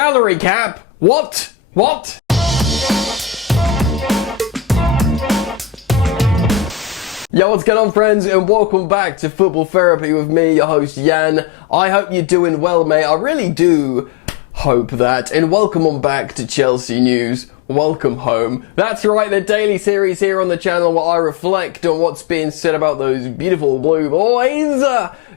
salary cap? What? What? Yo, what's going on, friends, and welcome back to Football Therapy with me, your host Jan. I hope you're doing well, mate. I really do hope that. And welcome on back to Chelsea News. Welcome home. That's right, the daily series here on the channel where I reflect on what's being said about those beautiful blue boys,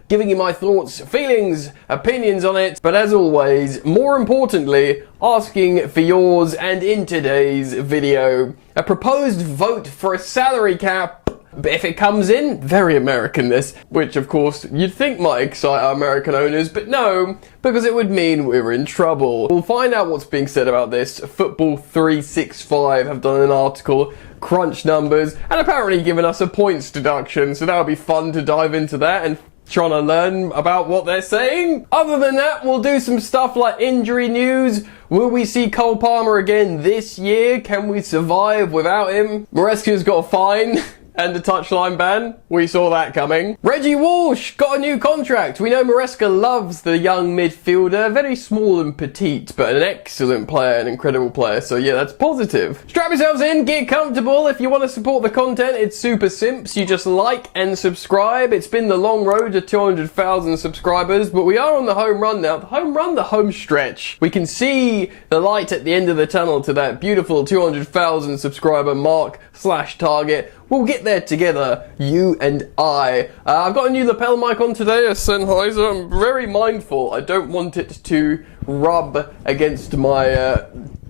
giving you my thoughts, feelings, opinions on it, but as always, more importantly, asking for yours. And in today's video, a proposed vote for a salary cap. But if it comes in, very American this, which of course you'd think might excite our American owners, but no, because it would mean we're in trouble. We'll find out what's being said about this. Football 365 have done an article, crunch numbers, and apparently given us a points deduction, so that'll be fun to dive into that and trying to learn about what they're saying. Other than that, we'll do some stuff like injury news. Will we see Cole Palmer again this year? Can we survive without him? Maresa's got a fine and the touchline ban. We saw that coming. Reggie Walsh got a new contract. We know Maresa loves the young midfielder. Very small and petite, but an excellent player, an incredible player. So yeah, that's positive. Strap yourselves in, get comfortable. If you want to support the content, it's super simps. You just like and subscribe. It's been the long road to 200,000 subscribers, but we are on the home run now. The home stretch. We can see the light at the end of the tunnel to that beautiful 200,000 subscriber mark / target. We'll get there together, you and I. I've got a new lapel mic on today, a Sennheiser. I'm very mindful. I don't want it to rub against my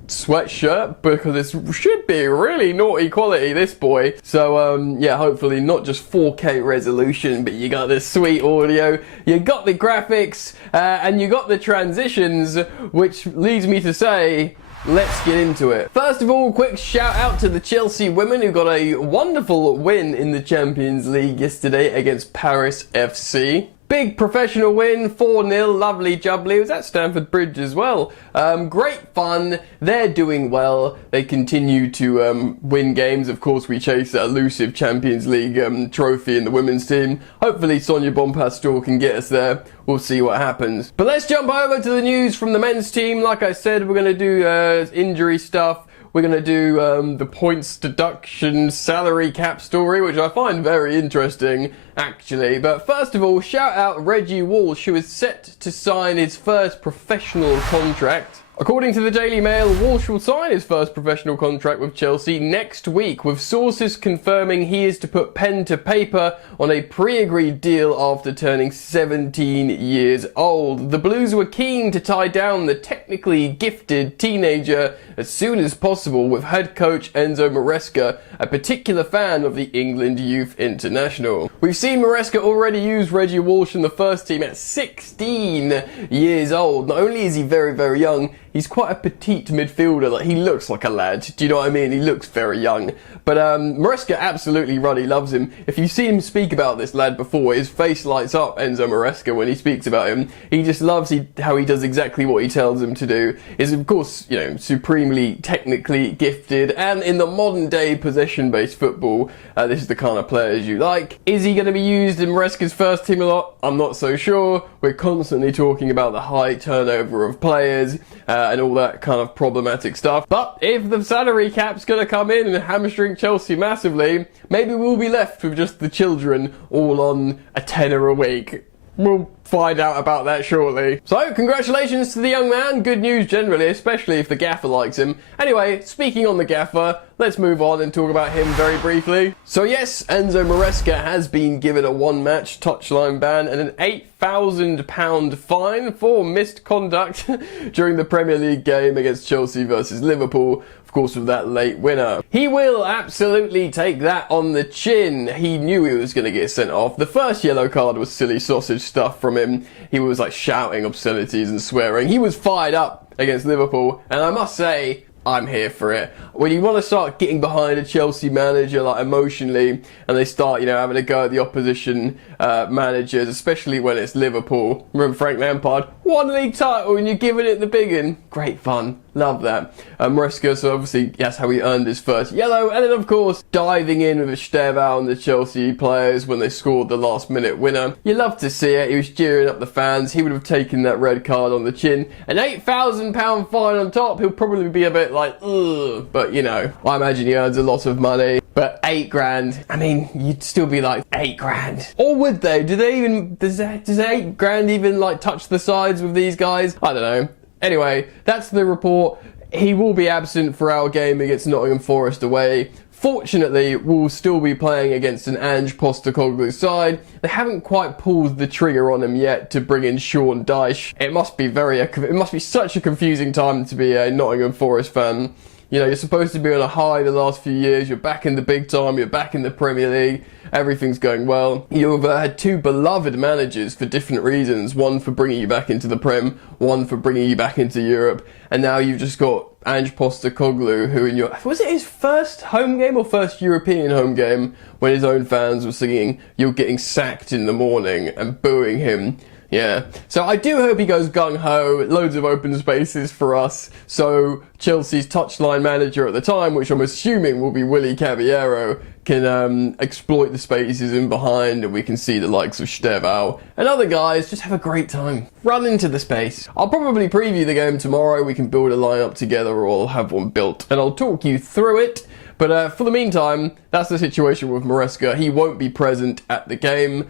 sweatshirt because it should be really naughty quality, this boy. So yeah, hopefully not just 4K resolution, but you got this sweet audio, you got the graphics, and you got the transitions, which leads me to say, let's get into it. First of all, quick shout out to the Chelsea women who got a wonderful win in the Champions League yesterday against Paris FC. Big professional win, 4-0, lovely jubbly. It was at Stamford Bridge as well. Great fun, they're doing well. They continue to win games. Of course, we chase that elusive Champions League trophy in the women's team. Hopefully Sonia Bonpastor can get us there. We'll see what happens. But let's jump over to the news from the men's team. Like I said, we're going to do injury stuff. We're going to do the points deduction salary cap story, which I find very interesting, actually. But first of all, shout out Reggie Walsh, who is set to sign his first professional contract. According to the Daily Mail, Walsh will sign his first professional contract with Chelsea next week, with sources confirming he is to put pen to paper on a pre-agreed deal after turning 17 years old. The Blues were keen to tie down the technically gifted teenager as soon as possible, with head coach Enzo Maresa a particular fan of the England Youth International. We've seen Maresa already use Reggie Walsh in the first team at 16 years old. Not only is he very, very young, he's quite a petite midfielder. Like, he looks like a lad. Do you know what I mean? He looks very young. But Maresa absolutely ruddy loves him. If you see him speak about this lad before, his face lights up, Enzo Maresa, when he speaks about him. He just loves how he does exactly what he tells him to do. Is of course, you know, supremely technically gifted, and in the modern day possession-based football, this is the kind of players you like. Is he going to be used in Maresa's first team a lot? I'm not so sure. We're constantly talking about the high turnover of players and all that kind of problematic stuff. But if the salary cap's going to come in and hamstring Chelsea massively, maybe we'll be left with just the children all on a tenner a week. We'll find out about that shortly. So, congratulations to the young man. Good news generally, especially if the gaffer likes him. Anyway, speaking on the gaffer, let's move on and talk about him very briefly. So yes, Enzo Maresa has been given a one-match touchline ban and an £8,000 fine for missed conduct during the Premier League game against Chelsea versus Liverpool. Of course, with that late winner. He will absolutely take that on the chin. He knew he was going to get sent off. The first yellow card was silly sausage stuff from him. He was like shouting obscenities and swearing. He was fired up against Liverpool, and I must say, I'm here for it. When you want to start getting behind a Chelsea manager, like emotionally, and they start, you know, having a go at the opposition managers, especially when it's Liverpool. Remember Frank Lampard? 1 league title and you're giving it the big one. Great fun. Love that. Maresa, so obviously that's how he earned his first yellow. And then, of course, diving in with Estevao and the Chelsea players when they scored the last-minute winner. You love to see it. He was cheering up the fans. He would have taken that red card on the chin. An £8,000 fine on top. He'll probably be a bit like, ugh. But, you know, I imagine he earns a lot of money. But 8 grand, I mean, you'd still be like, 8 grand. Or would they? Do they even, does 8 grand even, like, touch the sides with these guys? I don't know. Anyway, that's the report. He will be absent for our game against Nottingham Forest away. Fortunately, we'll still be playing against an Ange Postecoglou side. They haven't quite pulled the trigger on him yet to bring in Sean Dyche. It must be such a confusing time to be a Nottingham Forest fan. You know, you're supposed to be on a high the last few years. You're back in the big time. You're back in the Premier League. Everything's going well. You've had 2 beloved managers for different reasons. One for bringing you back into the Prem, one for bringing you back into Europe. And now you've just got Ange Postecoglou, who in your... Was it his first home game or first European home game when his own fans were singing, "You're getting sacked in the morning," and booing him? Yeah, so I do hope he goes gung-ho, loads of open spaces for us, so Chelsea's touchline manager at the time, which I'm assuming will be Willy Caballero, can exploit the spaces in behind, and we can see the likes of Estevao and other guys just have a great time. Run into the space. I'll probably preview the game tomorrow. We can build a lineup together, or I'll have one built, and I'll talk you through it. But for the meantime, that's the situation with Maresa. He won't be present at the game.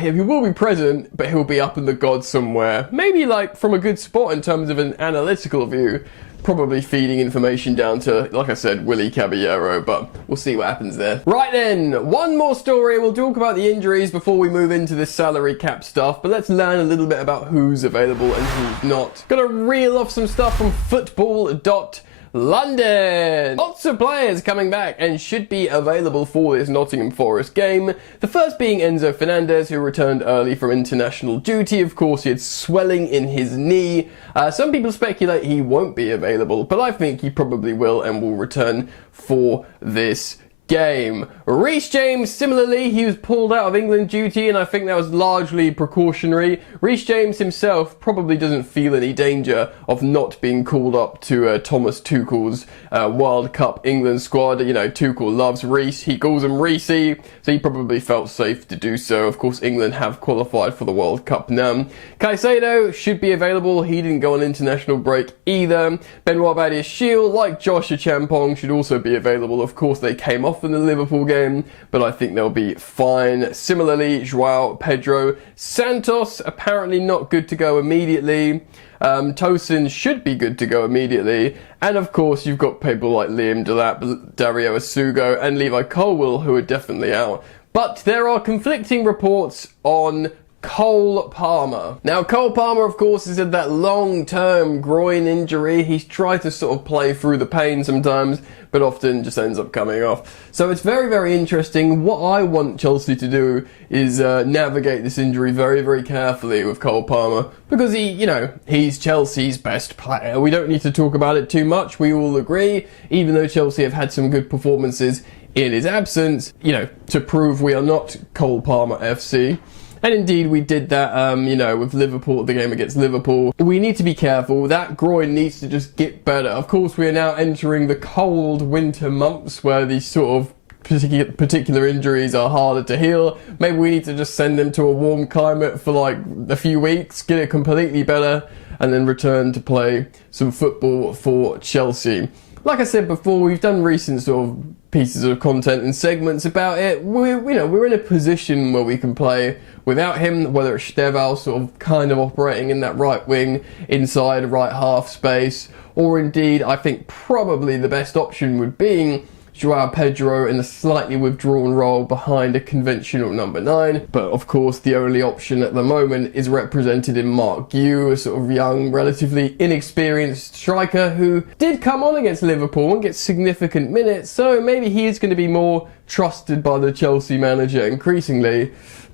He will be present, but he'll be up in the gods somewhere. Maybe like from a good spot in terms of an analytical view. Probably feeding information down to, like I said, Willy Caballero, but we'll see what happens there. Right then, one more story. We'll talk about the injuries before we move into the salary cap stuff, but let's learn a little bit about who's available and who's not. Gonna reel off some stuff from Football.London. Lots of players coming back and should be available for this Nottingham Forest game. The first being Enzo Fernandez, who returned early from international duty. Of course, he had swelling in his knee. Some people speculate he won't be available, but I think he probably will and will return for this game. Reece James, similarly, he was pulled out of England duty, and I think that was largely precautionary. Reece James himself probably doesn't feel any danger of not being called up to Thomas Tuchel's World Cup England squad. You know, Tuchel loves Reece. He calls him Reecey, so he probably felt safe to do so. Of course, England have qualified for the World Cup now. Caicedo should be available. He didn't go on international break either. Benoit Badiashile, like Josh Achampong, should also be available. Of course, they came off in the Liverpool game, but I think they'll be fine. Similarly, Joao Pedro Santos, apparently not good to go immediately. Tosin should be good to go immediately. And of course, you've got people like Liam Delap, Dario Asugo, and Levi Colwill, who are definitely out. But there are conflicting reports on Cole Palmer. Now, Cole Palmer, of course, has had that long-term groin injury. He's tried to sort of play through the pain sometimes, but often just ends up coming off. So it's very, very interesting. What I want Chelsea to do is navigate this injury very, very carefully with Cole Palmer, because he's Chelsea's best player. We don't need to talk about it too much. We all agree, even though Chelsea have had some good performances in his absence, to prove we are not Cole Palmer FC. And indeed, we did that, with Liverpool, the game against Liverpool. We need to be careful. That groin needs to just get better. Of course, we are now entering the cold winter months where these sort of particular injuries are harder to heal. Maybe we need to just send him to a warm climate for like a few weeks, get it completely better, and then return to play some football for Chelsea. Like I said before, we've done recent sort of pieces of content and segments about it. We're in a position where we can play without him, whether it's Estevao sort of kind of operating in that right wing, inside right half space, or indeed, I think probably the best option would be Joao Pedro in a slightly withdrawn role behind a conventional number 9. But of course, the only option at the moment is represented in Mark Guew, a sort of young, relatively inexperienced striker who did come on against Liverpool and get significant minutes, so maybe he is going to be more trusted by the Chelsea manager increasingly,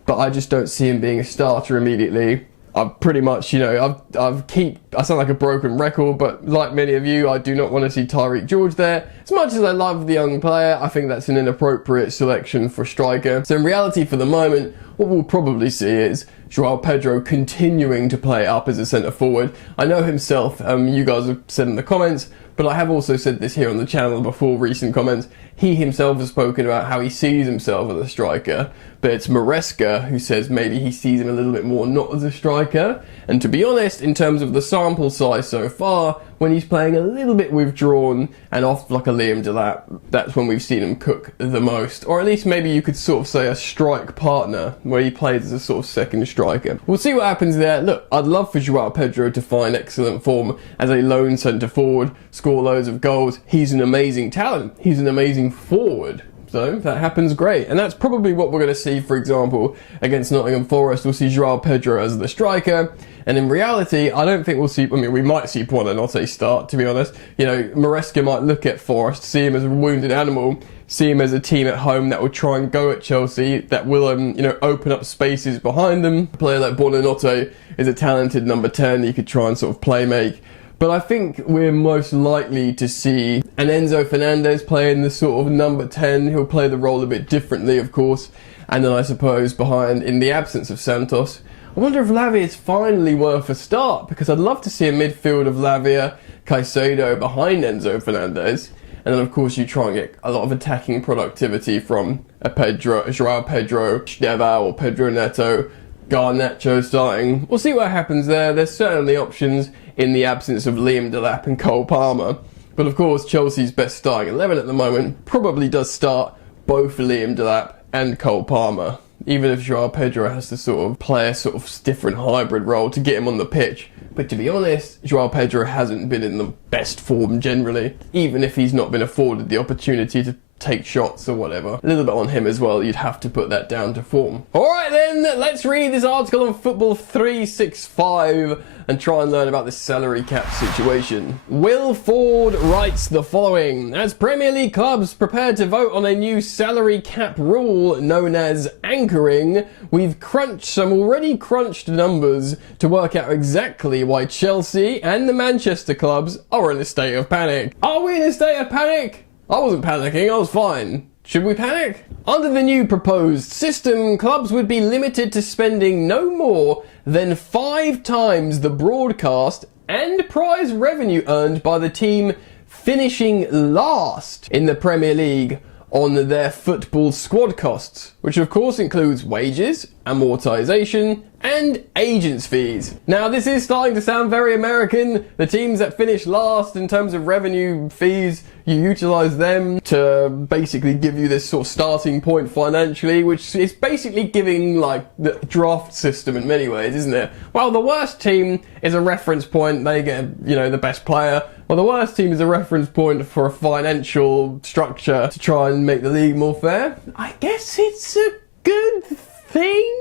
but I just don't see him being a starter immediately. I've pretty much, you know, I sound like a broken record, but like many of you, I do not want to see Tyreek George there. As much as I love the young player, I think that's an inappropriate selection for striker. So in reality, for the moment, what we'll probably see is Joao Pedro continuing to play up as a centre forward. I know himself, you guys have said in the comments, but I have also said this here on the channel before recent comments. He himself has spoken about how he sees himself as a striker, but it's Maresa who says maybe he sees him a little bit more not as a striker. And to be honest, in terms of the sample size so far, when he's playing a little bit withdrawn and off like a Liam Delap, that's when we've seen him cook the most. Or at least maybe you could sort of say a strike partner, where he plays as a sort of second striker. We'll see what happens there. Look, I'd love for Joao Pedro to find excellent form as a lone centre forward, score loads of goals. He's an amazing talent. He's an amazing forward. So if that happens, great. And that's probably what we're going to see, for example, against Nottingham Forest. We'll see Joao Pedro as the striker. And in reality, I don't think we'll see, I mean, we might see Buonanotte start, to be honest. You know, Maresa might look at Forest, see him as a wounded animal, see him as a team at home that will try and go at Chelsea, that will, you know, open up spaces behind them. A player like Buonanotte is a talented number 10 you could try and sort of play make. But I think we're most likely to see an Enzo Fernandez playing the sort of number 10. He'll play the role a bit differently, of course. And then I suppose behind, in the absence of Santos, I wonder if Lavia is finally worth a start, because I'd love to see a midfield of Lavia, Caicedo behind Enzo Fernandez. And then of course you try and get a lot of attacking productivity from a Joao Pedro, Deva or Pedro Neto, Garnacho starting. We'll see what happens there. There's certainly options in the absence of Liam Delap and Cole Palmer. But of course, Chelsea's best starting 11 at the moment probably does start both Liam Delap and Cole Palmer. Even if Joao Pedro has to sort of play a sort of different hybrid role to get him on the pitch. But to be honest, Joao Pedro hasn't been in the best form generally, even if he's not been afforded the opportunity to take shots or whatever. A little bit on him as well, you'd have to put that down to form. Alright then, let's read this article on Football 365 and try and learn about this salary cap situation. Will Ford writes the following: as Premier League clubs prepare to vote on a new salary cap rule known as anchoring, we've crunched some already crunched numbers to work out exactly why Chelsea and the Manchester clubs are in a state of panic. Are we in a state of panic? I wasn't panicking, I was fine. Should we panic? Under the new proposed system, clubs would be limited to spending no more than 5 times the broadcast and prize revenue earned by the team finishing last in the Premier League on their football squad costs, which of course includes wages, amortization, and agents' fees. Now this is starting to sound very American. The teams that finish last in terms of revenue fees, you utilise them to basically give you this sort of starting point financially, which is basically giving like the draft system in many ways, isn't it? Well, the worst team is a reference point, they get, you know, the best player. Well, the worst team is a reference point for a financial structure to try and make the league more fair. I guess it's a good thing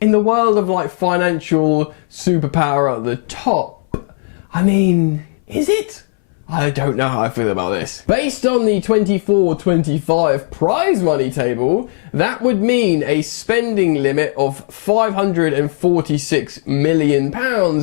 in the world of like financial superpower at the top. I mean, is it? I don't know how I feel about this. Based on the 24-25 prize money table, that would mean a spending limit of £546 million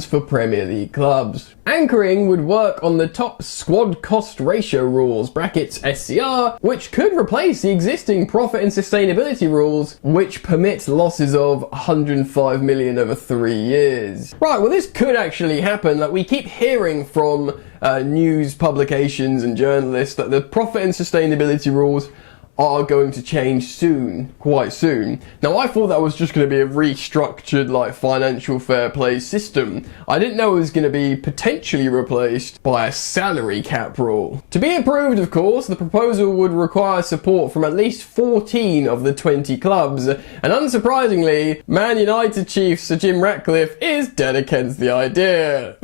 for Premier League clubs. Anchoring would work on the top squad cost ratio rules, brackets SCR, which could replace the existing profit and sustainability rules, which permit losses of 105 million over 3 years. Right, well this could actually happen. Like, we keep hearing from news publications and journalists that the profit and sustainability rules are going to change soon, quite soon. Now I thought that was just going to be a restructured like financial fair play system. I didn't know it was going to be potentially replaced by a salary cap rule. To be approved, of course, the proposal would require support from at least 14 of the 20 clubs, and unsurprisingly, Man United chief Sir Jim Ratcliffe is dead against the idea.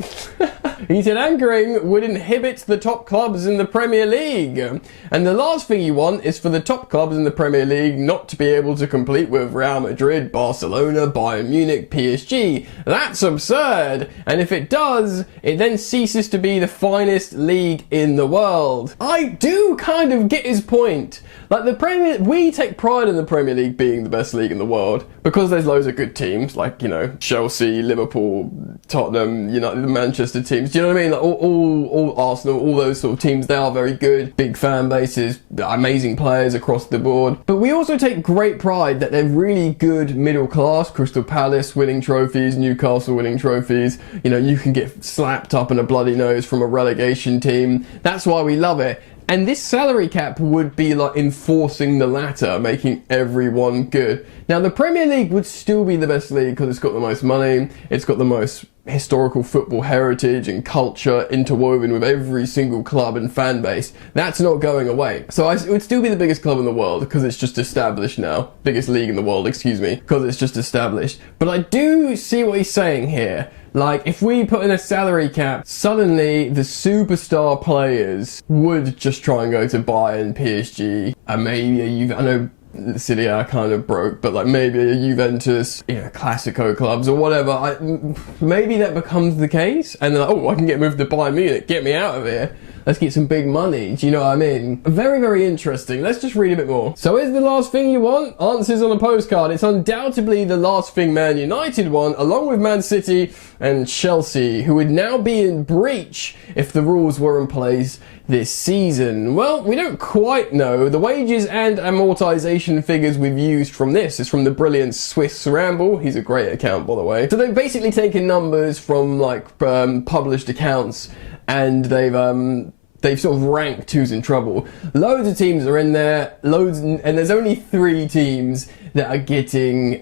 He said anchoring would inhibit the top clubs in the Premier League, and the last thing you want is for the top clubs in the Premier League not to be able to compete with Real Madrid, Barcelona, Bayern Munich, PSG. That's absurd. And if it does, it then ceases to be the finest league in the world. I do kind of get his point. Like we take pride in the Premier League being the best league in the world because there's loads of good teams like, you know, Chelsea, Liverpool, Tottenham, United, the Manchester teams. Do you know what I mean? Like all Arsenal, all those sort of teams, they are very good, big fan bases, amazing players across the board. But we also take great pride that they're really good middle class. Crystal Palace winning trophies, Newcastle winning trophies. You know, you can get slapped up in a bloody nose from a relegation team. That's why we love it. And this salary cap would be like enforcing the latter, making everyone good. Now, the Premier League would still be the best league because it's got the most money, it's got the most historical football heritage and culture interwoven with every single club and fan base. That's not going away. So it would still be the biggest club in the world because it's just established now. Biggest league in the world, excuse me, because it's just established. But I do see what he's saying here. Like, if we put in a salary cap, suddenly the superstar players would just try and go to Bayern, PSG, and maybe I know City are kind of broke, but like maybe a Juventus, you know, Classico clubs or whatever. Maybe that becomes the case, and they're like, oh, I can get moved to Bayern Munich, get me out of here. Let's get some big money, do you know what I mean? Very, very interesting. Let's just read a bit more. So is the last thing you want? Answers on a postcard. It's undoubtedly the last thing Man United want, along with Man City and Chelsea, who would now be in breach if the rules were in place this season. Well, we don't quite know. The wages and amortization figures we've used from this is from the brilliant Swiss Ramble. He's a great account, by the way. So they've basically taken numbers from like published accounts, and they've sort of ranked who's in trouble. Loads of teams are in there, and there's only 3 teams that are getting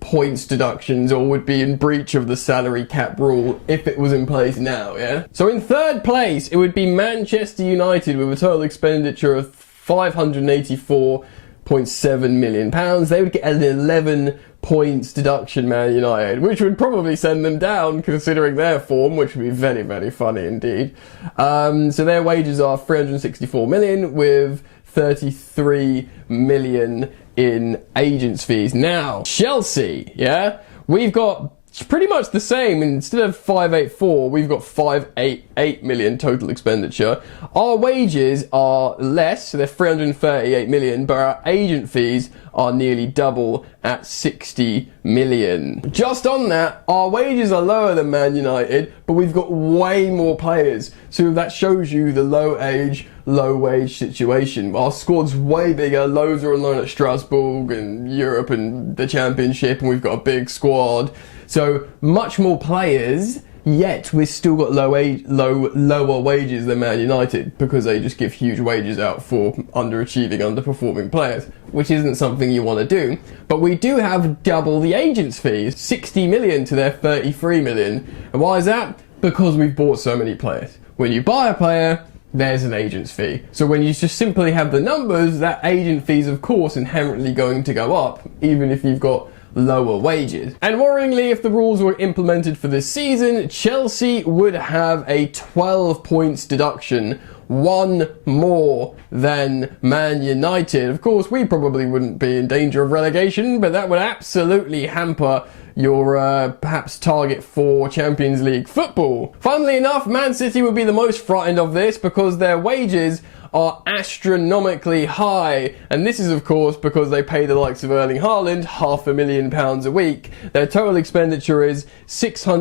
points deductions or would be in breach of the salary cap rule if it was in place now, yeah? So in 3rd place, it would be Manchester United with a total expenditure of £584.7 million. They would get an 11 points deduction, Man United, which would probably send them down considering their form, which would be very, very funny indeed. So their wages are 364 million with 33 million in agents fees. Now, Chelsea, yeah, we've got pretty much the same. Instead of 584, we've got 588 million total expenditure. Our wages are less, so they're 338 million, but our agent fees are nearly double at 60 million. Just on that, our wages are lower than Man United, but we've got way more players. So that shows you the low age, low wage situation. Our squad's way bigger, loads are on loan at Strasbourg and Europe and the Championship, and we've got a big squad. So much more players, yet we've still got lower wages than Man United because they just give huge wages out for underachieving, underperforming players, which isn't something you want to do. But we do have double the agents' fees, 60 million to their 33 million. And why is that? Because we've bought so many players. When you buy a player, there's an agent's fee. So when you just simply have the numbers, that agent fee's of course inherently going to go up, even if you've got lower wages. And worryingly, if the rules were implemented for this season, Chelsea would have a 12 points deduction, 1 more than Man United. Of course, we probably wouldn't be in danger of relegation, but that would absolutely hamper your perhaps target for Champions League football. Funnily enough, Man City would be the most frightened of this because their wages are astronomically high, and this is of course because they pay the likes of Erling Haaland £500,000 a week. Their total expenditure is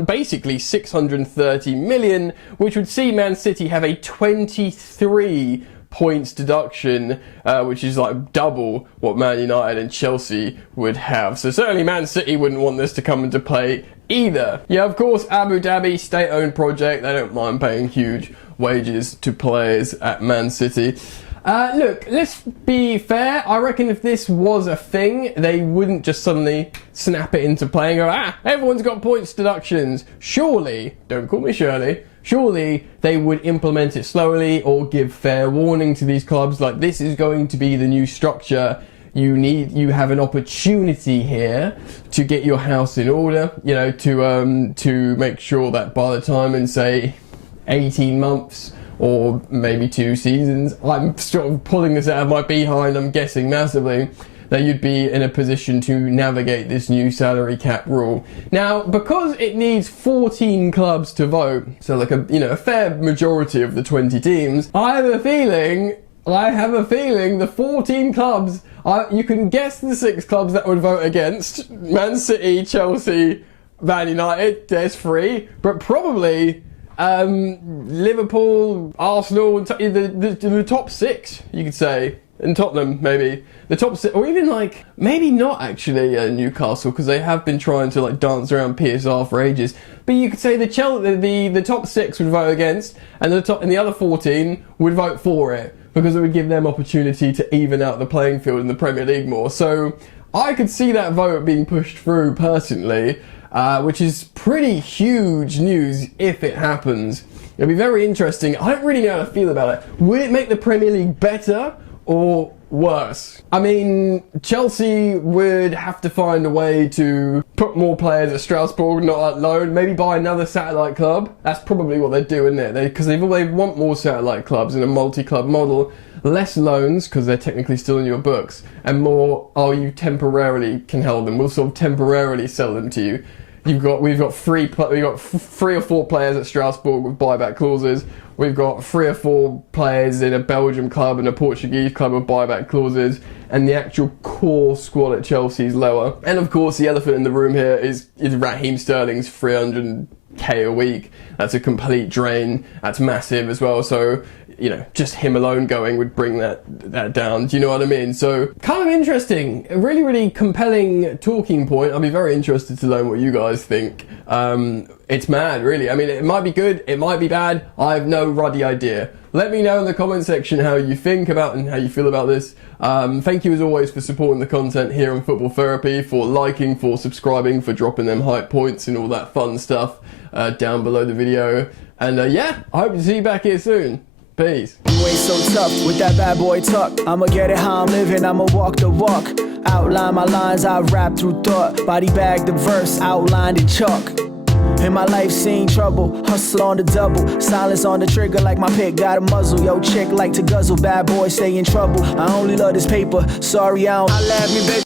basically 630 million, which would see Man City have a 23 points deduction, which is like double what Man United and Chelsea would have. So certainly Man City wouldn't want this to come into play either. Yeah, of course, Abu Dhabi, state-owned project, they don't mind paying huge wages to players at Man City. Look, let's be fair. I reckon if this was a thing, they wouldn't just suddenly snap it into playing. Everyone's got points deductions. Surely, don't call me Shirley, surely they would implement it slowly or give fair warning to these clubs, like this is going to be the new structure. You have an opportunity here to get your house in order, you know, to make sure that by the time in say 18 months or maybe 2 seasons. I'm sort of pulling this out of my behind, I'm guessing massively, that you'd be in a position to navigate this new salary cap rule. Now, because it needs 14 clubs to vote, so like a fair majority of the 20 teams, I have a feeling the 14 clubs, you can guess the 6 clubs that would vote against. Man City, Chelsea, Man United, there's 3, but probably Liverpool, Arsenal, the top 6, you could say, and Tottenham maybe. The top 6, or even like, maybe not actually Newcastle, because they have been trying to like dance around PSR for ages. But you could say the top 6 would vote against, and the other 14 would vote for it, because it would give them opportunity to even out the playing field in the Premier League more. So I could see that vote being pushed through personally, which is pretty huge news if it happens. It'll be very interesting. I don't really know how to feel about it. Would it make the Premier League better or worse? I mean, Chelsea would have to find a way to put more players at Strasbourg, not at loan, maybe buy another satellite club. That's probably what they're doing there, because they want more satellite clubs in a multi-club model, less loans, because they're technically still in your books, and more, you temporarily can hold them. We'll sort of temporarily sell them to you. We've got 3 or 4 players at Strasbourg with buyback clauses. We've got 3 or 4 players in a Belgium club and a Portuguese club with buyback clauses, and the actual core squad at Chelsea is lower. And of course, the elephant in the room here is Raheem Sterling's 300k a week. That's a complete drain. That's massive as well. So, just him alone going would bring that down. Do you know what I mean? So, kind of interesting. A really, really compelling talking point. I'll be very interested to learn what you guys think. It's mad, really. I mean, it might be good, it might be bad. I have no ruddy idea. Let me know in the comment section how you think about and how you feel about this. Thank you as always for supporting the content here on Football Therapy, for liking, for subscribing, for dropping them hype points and all that fun stuff down below the video. And yeah, I hope to see you back here soon. Peace. You ain't so tough with that bad boy tuck. I'ma get it how I'm living, I'ma walk the walk. Outline my lines, I rap through thought. Body bag the verse, outlined in chalk. In my life seen trouble, hustle on the double. Silence on the trigger like my pick got a muzzle. Yo, chick like to guzzle, bad boy stay in trouble. I only love this paper, sorry I don't. I laugh me, bitch.